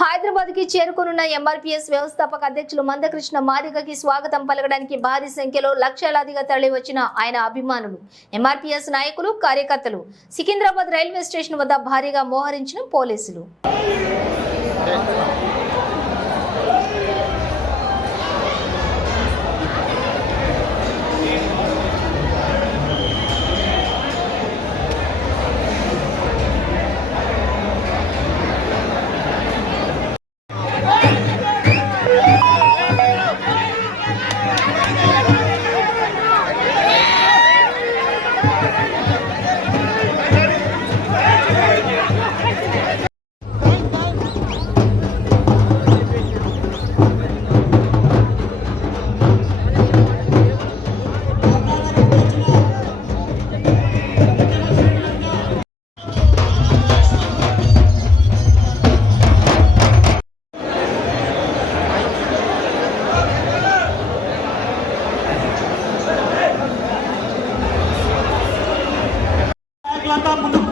హైదరాబాద్కి చేరుకునున్న ఎంఆర్పీఎస్ వ్యవస్థాపక అధ్యక్షులు మందకృష్ణ మాదిగకి స్వాగతం పలకడానికి భారీ సంఖ్యలో లక్షలాదిగా తరలి వచ్చిన ఆయన అభిమానులు. ఎంఆర్పీఎస్ నాయకులు కార్యకర్తలు సికింద్రాబాద్ రైల్వే స్టేషన్ వద్ద భారీగా మోహరించిన పోలీసులు.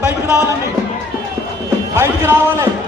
బయటికి రావాలండి. బయటికి రావాలి.